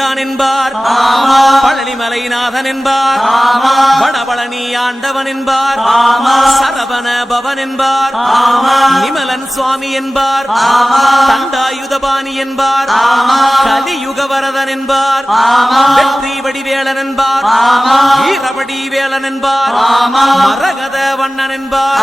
குன்றக்குடியான் என்பார் பழனிமலைநாதன் என்பார் வடபழனி ஆண்டவன் என்பார் சரவண பவன் என்பார் நிமலன் சுவாமி என்பார் தண்டாயுதபாணி என்பார் கலியுக வரதன் என்பார் வெற்றி வடிவேலன் என்பார் வீரவடி வேலன் என்பார் மரகத வண்ணன் என்பார்